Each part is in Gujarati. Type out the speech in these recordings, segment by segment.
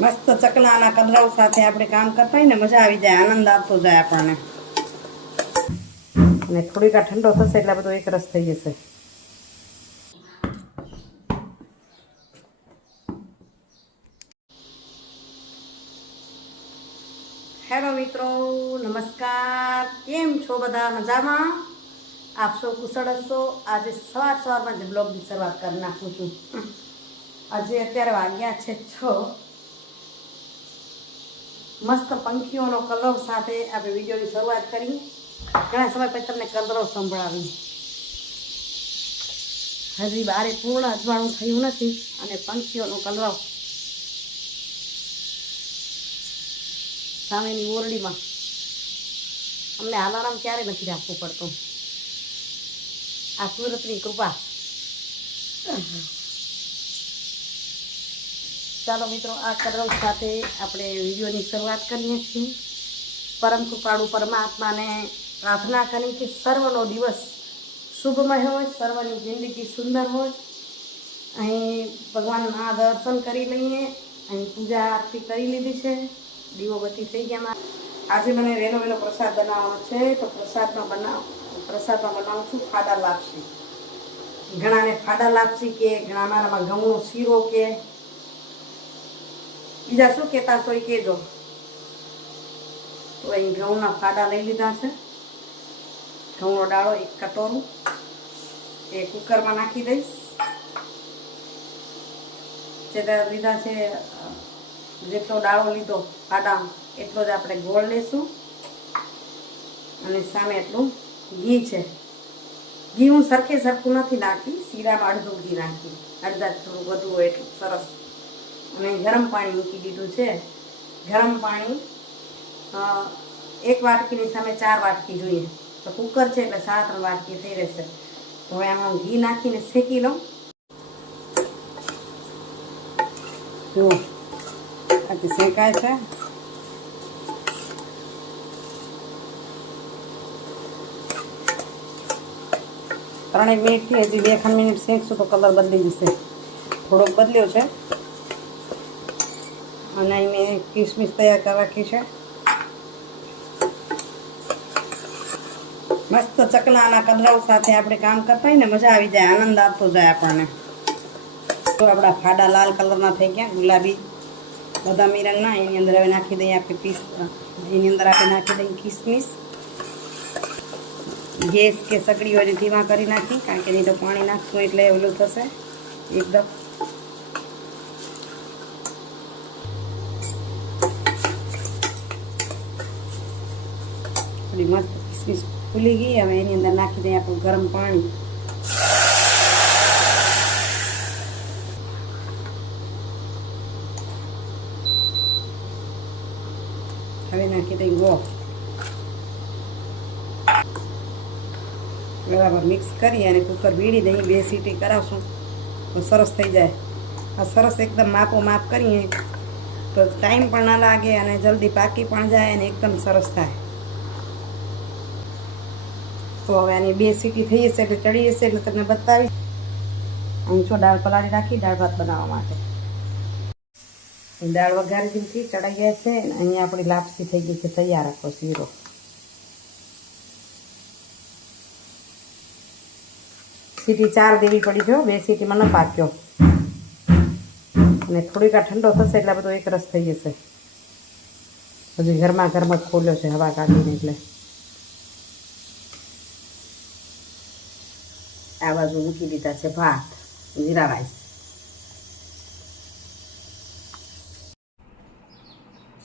મસ્ત ચકલાના કલરવ સાથે આપણે કામ કરતા ને મજા આવી જાય, આનંદ આવતો જાય આપણને. અને થોડીક આ ઠંડો થશે એટલે બધો એક રસ થઈ જશે. હેલો મિત્રો, નમસ્કાર. કેમ છો બધા? મજામાં? આપ સૌ કુશળ હશો? આજે સવાર સવારમાં જ બ્લોગની શરૂઆત કરી નાખું છું. આજે અત્યારે વાગ્યા છે છ. મસ્ત પંખીઓનો કલર સાથે આપણે વિડીયોની શરૂઆત કરી. ઘણા સમય પછી તમને કલરો સંભળાવી. હજી બારે પૂર્ણ અજવાળું થયું નથી અને પંખીઓનો કલરવ સામેની ઓરડીમાં. અમને અલાર્મ ક્યારે નથી રાખવું પડતું? આ સુરતની કૃપા. ચાલો મિત્રો, આ કલરવ સાથે આપણે વિડીયોની શરૂઆત કરીએ છીએ. પરમ કૃપાળુ પરમાત્માને પ્રાર્થના કરી કે સર્વનો દિવસ શુભમય હોય, સર્વની જિંદગી સુંદર હોય. અહીં ભગવાનના દર્શન કરી લઈએ, અહીં પૂજા આરતી કરી લીધી છે. દીવોબત્તી થઈ ગયા. આજે મને વહેલો વહેલો પ્રસાદ બનાવવાનો છે, તો પ્રસાદમાં બનાવ, પ્રસાદમાં બનાવું છું ફાડા લાપસી. ઘણાને ફાડા લાપસી કે, ઘણા મારામાં ઘઉંનો શીરો કે બીજા શું કહેતા છો એ કહેજો. તો અહીં ઘઉંના ફાડા લઈ લીધા છે. ઘઉંનો ડાળો એક કટોરું એ કુકરમાં નાખી દઈશ. જે લીધા છે, જેટલો ડાળો લીધો ફાડા, એટલો જ આપણે ગોળ લેશું. અને સામે એટલું ઘી છે. ઘી હું સરખે સરખું નથી નાખી, શીરામાં અડધું ઘી નાખી. અડધા થોડું વધુ હોય એટલું સરસ. અને ગરમ પાણી મૂકી દીધું છે. ગરમ પાણી એક વાટકીની સામે ચાર વાટકી જોઈએ. તો કુકર છે એટલે સાડા ત્રણ વાટકી થઈ રહેશે. તો હવે આમાં હું ઘી નાખીને શેકી લઉં. જુઓ આથી શેકાય છે. ત્રણેક મિનિટથી હજી બે ત્રણ મિનિટ શેકશું તો કલર બદલી જશે. થોડોક બદલ્યો છે. અને અહીં મેં કિસમિસ તૈયાર કરી રાખી છે. મસ્ત ચકલાના કદરાઓ સાથે આપણે કામ કરતા હોય ને મજા આવી જાય, આનંદ આવતો જાય આપણને. તો આપણા ફાડા લાલ કલરના થઈ ગયા, ગુલાબી. બદામી રંગના એની અંદર હવે નાખી દઈએ આપણે પીસ, એની અંદર આપણે નાખી દઈએ કિસમિસ. ગેસ કે સગડી હોય ધીમા કરી નાખી, કારણ કે નહીં તો પાણી નાખશું એટલે ઓલું થશે, એકદમ. થોડી મસ્ત કિસમિસ ફૂલી ગઈ. હવે એની અંદર નાખી દઈએ આપણું ગરમ પાણી. હવે નાખી દઈ ગોળ. બરાબર મિક્સ કરી અને કુકર વીડી દઈએ. બે સીટી કરાવશું. તો સરસ થઈ જાય. આ સરસ એકદમ માપો માપ કરીએ. તો ટાઈમ પણ ના લાગે અને જલ્દી પાકી પણ જાય અને એકદમ સરસ થાય. તો હવે આની બે સીટી થઈ જશે એટલે ચડી જશે એટલે તમને બતાવીશ. અહીં દાળ પલાળી રાખી, દાળ ભાત બનાવવા માટે. દાળ વઘારી દીધી, ચડાઈ ગયા છે અહીંયા આપણી લાપસી થઈ ગઈ છે, તૈયાર રાખો શીરો. સીટી ચાર દેવી પડી છે બે સીટીમાં ન પાક્યો અને થોડીક આ ઠંડો થશે એટલે બધો એક રસ થઈ જશે. હજી ઘરમાં ઘરમાં ખોલ્યો છે હવા કાઢીને એટલે. આ બાજુ મૂકી દીધા છે ભાત જીરા રાઈસ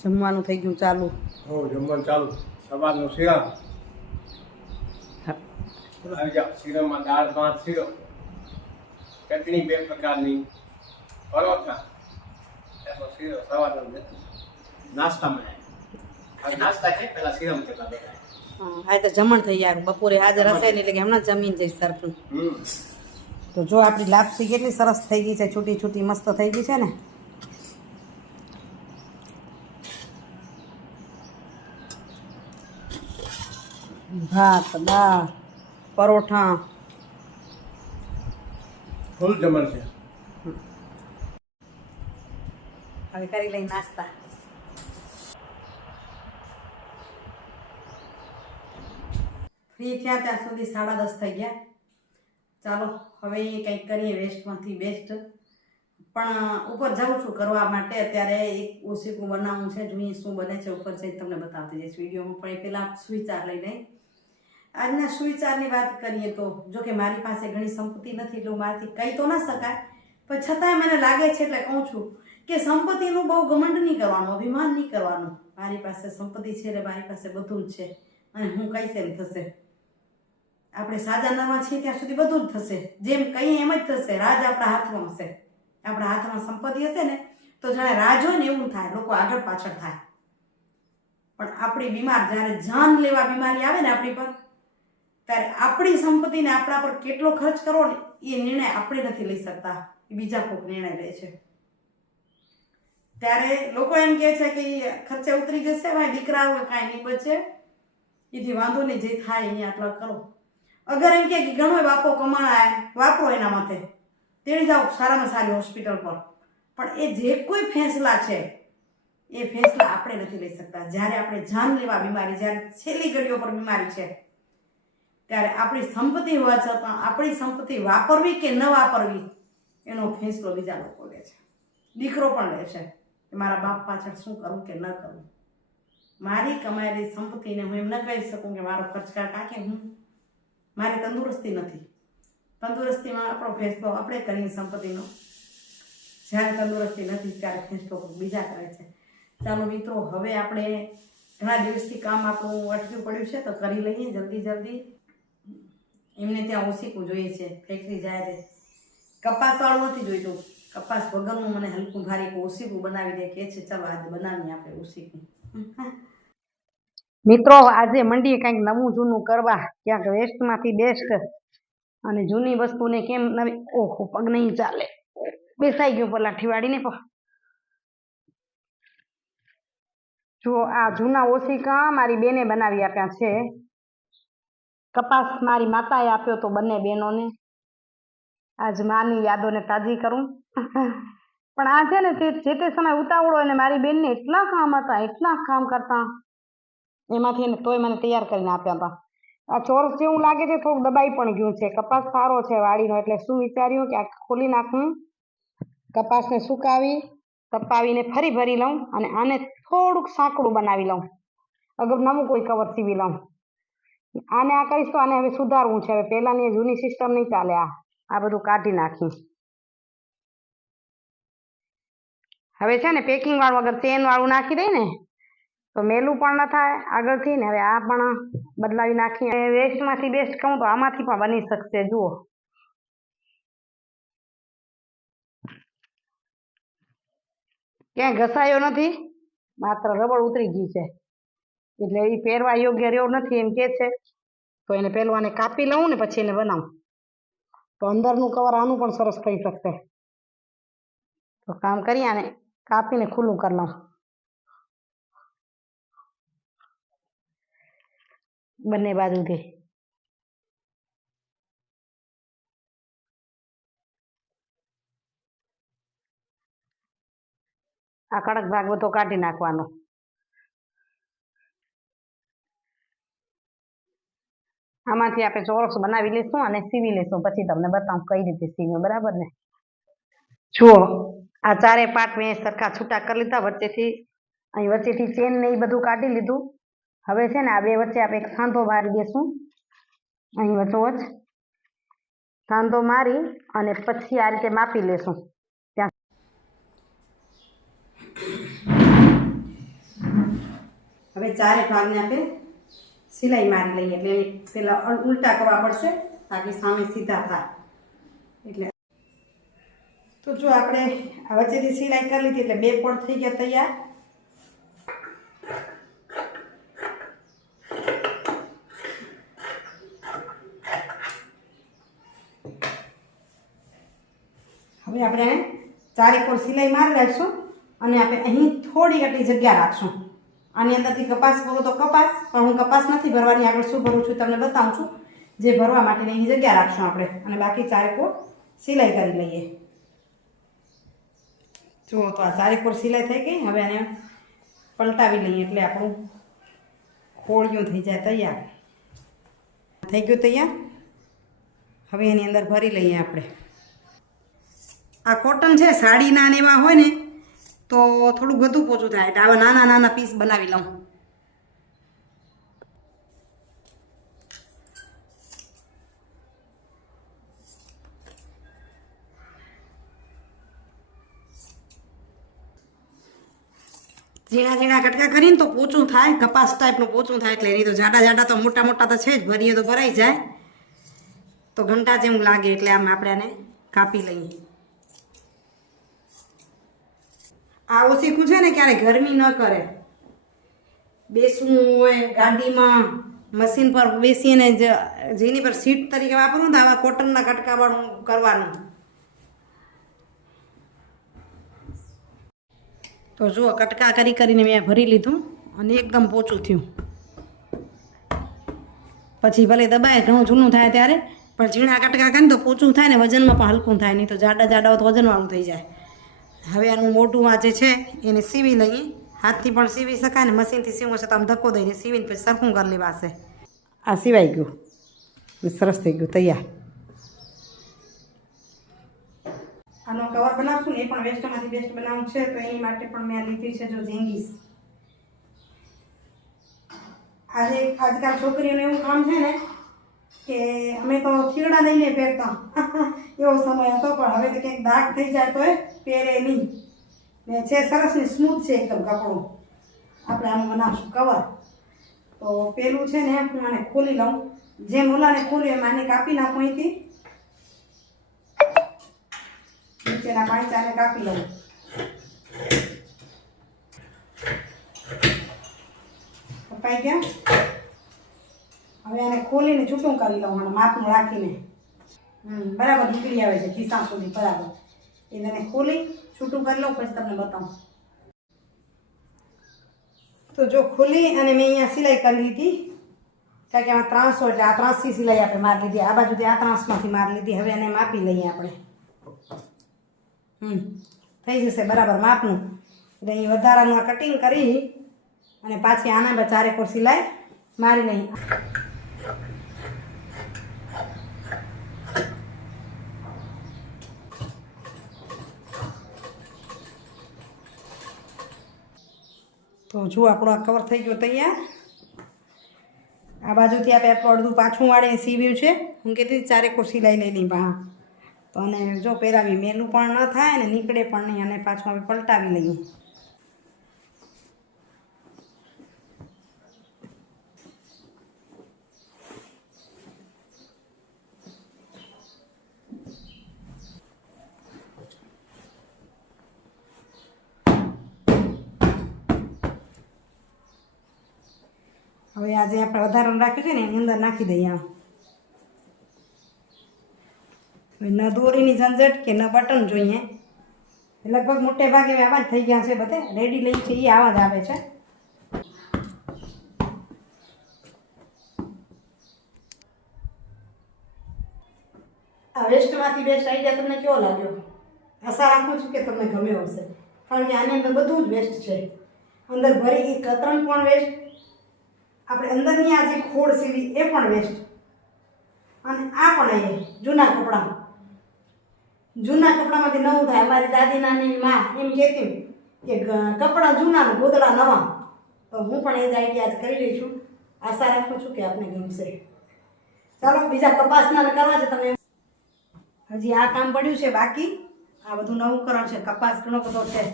જમવાનું થઈ ગયું ચાલુ હો જમવાનું ચાલુ સવારનું શિરામ. આવી જાઓ શિરામાં દાળ ભાત શીરો ચટણી બે પ્રકારની પરોઠા એનો શીરો સવારનો નાસ્તામાં નાસ્તા છે પેલા શિરામ કેટલા બધા હા, તો જમણ થઈ યાર બપોરે હાજર હશે ને એટલે કે હમણાં જમીન જઈશ સરખું. તો જો આપણી લાપસી કેટલી સરસ થઈ ગઈ છે છૂટી છૂટી મસ્ત થઈ ગઈ છે ને. ભાત દાળ પરોઠા. ફૂલ જમણ છે. હવે કરી લઈ નાસ્તા. ફ્રી થયા ત્યાં સુધી સાડા દસ થઈ ગયા. ચાલો, હવે એ કંઈક કરીએ વેસ્ટમાંથી બેસ્ટ. પણ ઉપર જાઉં છું કરવા માટે. અત્યારે એક ઓસીકું બનાવવું છે. જોઈએ શું બને છે ઉપર જઈ તમને બતાવતી જઈશ વિડીયોમાં. પણ એ પહેલાં સુવિચાર લઈને આજના સુવિચારની વાત કરીએ તો, જો કે મારી પાસે ઘણી સંપત્તિ નથી એટલે મારાથી કહી તો ના શકાય. પણ છતાંય મને લાગે છે એટલે કહું છું કે સંપત્તિનું બહુ ઘમંડ નહીં કરવાનું, અભિમાન નહીં કરવાનું. મારી પાસે સંપત્તિ છે એટલે મારી પાસે બધું જ છે. અને હું કઈ એમ થશે? આપણે સાજાનામાં છીએ ત્યાં સુધી બધું જ થશે. જેમ કહીએ એમ જ થશે. રાજ આપણા હાથમાં હશે. આપણા હાથમાં સંપત્તિ હશે ને, તો જાણે રાજ હોય ને એવું થાય. લોકો આગળ પાછળ થાય. પણ આપણી બીમાર જ્યારે જાન લેવા બીમારી આવે ને આપણી પર, ત્યારે આપણી સંપત્તિને આપણા પર કેટલો ખર્ચ કરવો ને, એ નિર્ણય આપણે નથી લઈ શકતા. એ બીજા કોઈક નિર્ણય લે છે. ત્યારે લોકો એમ કહે છે કે ખર્ચે ઉતરી જશે ભાઈ દીકરા હોય, કાંઈ નહીં બચે. એથી વાંધો નહીં, જે થાય અહીંયા આટલા કરો. અગર એમ કે ઘણો બાપો કમાણા વાપરો એના માથે. તેણી જાઓ સારામાં સારી હોસ્પિટલ પર. પણ એ જે કોઈ ફેંસલા છે, એ ફેંસલા આપણે નથી લઈ શકતા. જ્યારે આપણે જાન લેવા બીમારી, જ્યારે છેલ્લી ઘડીઓ પર બીમારી છે, ત્યારે આપણી સંપત્તિ હોવા છતાં, આપણી સંપત્તિ વાપરવી કે ન વાપરવી, એનો ફેંસલો બીજા લોકો લે છે. દીકરો પણ લે છે કે મારા બાપ પાછળ શું કરવું કે ન કરવું મારી કમાયેલી સંપત્તિને હું એમ ન કહી શકું કે મારો ખર્ચકાર કાંકે હું મારી તંદુરસ્તી નથી. તંદુરસ્તીમાં આપણો ફેંસલો આપણે કરીએ સંપત્તિનો જ્યારે તંદુરસ્તી નથી, ત્યારે ફેંસલો બીજા કરે છે. ચાલો મિત્રો, હવે આપણે ઘણા દિવસથી કામ આપણું અટક્યું પડ્યું છે, તો કરી લઈએ જલ્દી જલ્દી. એમને ત્યાં ઓસીકું જોઈએ છે ફેક્ટરી જાય છે. કપાસવાળું નથી જોઈતું. કપાસ વગરનું મને હલકું ભારી ઓસીકું બનાવી દે, કે છે, ચાલો આજે બનાવીએ આપણે ઓસીકું મિત્રો, આજે મંડીએ કંઈક નવું જૂનું કરવા. ક્યાંક વેસ્ટમાંથી બેસ્ટ અને જૂની વસ્તુને કેમ નવી? ઓહો, પગ નહીં ચાલે. બેસાઈ ગયો પલાઠી વાળીને પણ જો આ જૂના ઓશિકા મારી બેને બનાવી આપ્યા છે. કપાસ મારી માતાએ આપ્યો તો બંને બહેનોને. આજ માની યાદોને તાજી કરું. પણ આ છે ને, તે જે તે સમય ઉતાવળો અને મારી બેનને એટલા કામ હતા, એટલા કામ કરતા. એમાંથી એને તોય મને તૈયાર કરીને આપ્યા હતા. આ ચોરસ જેવું લાગે છે, થોડું દબાઈ પણ ગયું છે. કપાસ સારો છે વાડીનો એટલે શું વિચાર્યું કે આ ખોલી નાખું. કપાસને સુકાવી, તપાવીને ફરી ભરી લઉં અને આને થોડુંક સાંકડું બનાવી લઉં. અગર નવું કોઈ કવર સીવી લઉં. આને આ કરીશ તો આને હવે સુધારવું છે. હવે પહેલાંની જૂની સિસ્ટમ નહીં ચાલે આ. આ બધું કાઢી નાખી. હવે છે ને પેકિંગ વાળું, અગર ચેન વાળું નાખી દઈ ને તો મેલું પણ ન થાય આગળથી ને હવે આ પણ બદલાવી નાખી વેસ્ટમાંથી બેસ્ટ કહું તો આમાંથી પણ બની શકશે, જુઓ. ક્યાંય ઘસાયો નથી, માત્ર રબડ ઉતરી ગઈ છે. એટલે એ પહેરવા યોગ્ય રહ્યો નથી, એમ કે છે. તો એને પહેલું આને કાપી લઉં ને પછી એને બનાવું. તો અંદરનું કવર આનું પણ સરસ થઈ શકશે. તો કામ કરી આને કાપીને ખુલ્લું કરી લઉં. બંને બાજુથી આ કડક ભાગ બધો કાઢી નાખવાનો. આમાંથી આપણે ચોરસ બનાવી લઈશું અને સીવી લઈશું પછી તમને બતાવું કઈ રીતે સીવ્યું, બરાબર ને? જુઓ, આ ચારે પાર્ટ મેં સરખા છૂટા કરી લીધા. વચ્ચેથી, અહીં વચ્ચેથી ચેન ને એ બધું કાઢી લીધું. હવે છે ને આ બે વચ્ચે આપણે એક સાંધો મારી દઈશું અહીં વચ્ચોવચ સાંધો મારી અને પછી આ રીતે માપી લેશું. ત્યાં હવે ચારે ભાગને આપણે સિલાઈ મારી લઈએ. એટલે એને પેલા ઉલટા કરવા પડશે તાકી સામે સીધા થાય. એટલે તો જો આપણે વચ્ચેથી સિલાઈ કરી લીધી, એટલે બે પોળ થઈ ગયા તૈયાર. હવે આપણે ચારેકોર ચારેક સિલાઈ મારી રાખશું અને આપણે અહીં થોડી આટલી જગ્યા રાખશું. આની અંદરથી કપાસ ભરો તો કપાસ, પણ હું કપાસ નથી ભરવાની, આગળ શું ભરું છું તમને બતાવું છું. જે ભરવા માટેની અહીં જગ્યા રાખશું આપણે. અને બાકી ચારેકોર સિલાઈ કરી લઈએ. જુઓ તો આ ચારેકોર સિલાઈ થઈ ગઈ. હવે એને પલટાવી લઈએ એટલે આપણું ખોળિયું થઈ જાય તૈયાર. થઈ ગયું તૈયાર? હવે એની અંદર ભરી લઈએ આપણે. આ કોટન છે, સાડીના ને એવા હોય ને, તો થોડું વધુ પોચું થાય. એટલે આવા નાના નાના પીસ બનાવી લઉં. ઝીણા ઝીણા કટકા કરીને તો પોચું થાય, કપાસ ટાઈપનું પોચું થાય. એટલે એની તો જાડા જાડા તો મોટા મોટા તો છે જ, ભરીએ તો ભરાઈ જાય. તો ઘંટા જેવું લાગે એટલે આમ આપણે આને કાપી લઈએ. આ ઓશીકું છે ને ક્યારે ગરમી ન કરે. બેસવું હોય ગાડીમાં મશીન પર બેસીને જેની પર સીટ તરીકે વાપરવું ને તો આવા કોટનના કટકાવાળું કરવાનું. તો જુઓ, કટકા કરી કરીને મેં ભરી લીધું અને એકદમ પોચું થયું. પછી ભલે દબાય, ઘણું જૂનું થાય ત્યારે, પણ ઝીણા કટકા કરીને તો પોચું થાય ને વજનમાં પણ હલકું થાય, નહીં તો જાડા જાડા તો વજનવાળું થઈ જાય. હવે આનું મોઢું આ જે છે, એને સીવી લઈએ. હાથથી પણ સીવી શકાય ને મશીનથી સીવું છે તો આમ ધક્કો દઈને સીવીને પછી સરખું કરી લેવાશે. આ સિવાય ગયું. સરસ થઈ ગયું, તૈયાર. આનો કવર બનાવશું ને, એ પણ વેસ્ટમાંથી બેસ્ટ બનાવવું છે, તો એની માટે પણ મેં લીધી છે જો જેંગીસ આજે આજકાલ છોકરીઓને એવું કામ છે ને કે અમે તો થીરડા લઈને પહેરતા એવો સમય હતો, પણ હવે તો કંઈક દાગ થઈ જાય તો એ પહેરે નહીં. ને છે સરસ ને સ્મૂથ છે એકદમ કપડું. આપણે આનું બનાવશું કવર તો પેલું છે ને હું આને ખોલી લઉં. જેમ ઓલાને ખોલ્યું એમ આને કાપી નાખું અહીંથી. નીચેના પાંચાને કાપી લઉં. કપાઈ ગયા? ખોલીને છૂટું કરી લઉં માપનું રાખીને. બરાબર નીકળી આવે છે ખિસ્સા સુધી, બરાબર. એને ખોલી છૂટું કરી લઉં, પછી તમને બતાવું. તો જો ખોલી અને મેં અહીંયા સિલાઈ કરી લીધી. કારણ કે આમાં ત્રાંસો એટલે આ ત્રણસી સિલાઈ આપણે મારી લીધી. આ બાજુથી આ ત્રાંસમાંથી મારી લીધી. હવે એને માપી લઈએ આપણે. હમ, થઈ જશે, બરાબર માપનું. એટલે અહીં વધારાનું કટિંગ કરી અને પાછી આના પર ચારેક સિલાઈ મારી લઈએ તો જુઓ આપણું આ કવર થઈ ગયો તૈયાર. આ બાજુથી આપણે આપણું અડધું પાછું વાળીને સીવ્યું છે. હું કહેતી ચારેકો સિલાઈ લઈ લઈ બા તો અને જો પહેરાવી, મેલું પણ ન થાય ને નીકળે પણ નહીં, અને પાછું આપણે પલટાવી લઈએ. હવે આજે આપણે વધારાનું રાખ્યું છે ને એની અંદર નાખી દઈએ આમ. હવે ન દોરીની ઝંઝટ કે ન બટન જોઈએ. લગભગ મોટે ભાગે આવા જ થઈ ગયા છે બધે. રેડી લઈ છે એ આવા જ આવે છે. આ વેસ્ટમાંથી બેસ્ટ આઈડિયા તમને કેવો લાગ્યો? આશા રાખું છું કે તમને ગમ્યો હશે. કારણ કે આની અંદર બધું જ વેસ્ટ છે. અંદર ભરી એ કતરણ પણ વેસ્ટ આપણે અંદરની આ જે ખોડ સીવી, એ પણ વેસ્ટ અને આ પણ એ જૂના કપડાં જૂના કપડામાંથી નવું થાય અમારી દાદી નાની માં એમ કહેતી કે કપડાં જૂના ગોદડા નવા. તો હું પણ એ જ આઈડિયા કરી રહી છું. આશા રાખું છું કે આપને ગમશે. ચાલો, બીજા કપાસના કરવા છે તમે. હજી આ કામ પડ્યું છે બાકી. આ બધું નવું કરવાનું છે. કપાસ ઘણો બધો છે.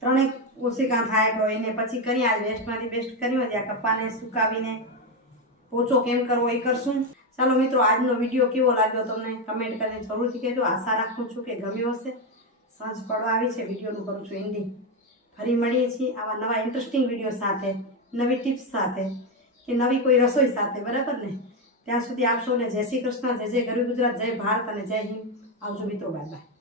ત્રણેક ઓશિકા થાય એટલો એને પછી કરીએ આ વેસ્ટમાંથી બેસ્ટ કર્યું છે આ કપાને સુકાવીને પોચો કેમ કરવો એ કરશું. ચાલો મિત્રો, આજનો વીડિયો કેવો લાગ્યો તમને? કમેન્ટ કરીને જરૂરથી કહેજો. આશા રાખું છું કે ગમ્યો હશે. સાંજ પડવા આવી છે, વિડીયોનું કરું છું એન્ડિંગ ફરી મળીએ છીએ આવા નવા ઇન્ટરેસ્ટિંગ વીડિયો સાથે, નવી ટિપ્સ સાથે કે નવી કોઈ રસોઈ સાથે, બરાબર ને? ત્યાં સુધી આપ સૌને જય શ્રી કૃષ્ણ, જય જય ગરવી ગુજરાત, જય ભારત અને જય હિન્દ. આવજો મિત્રો બાય બાય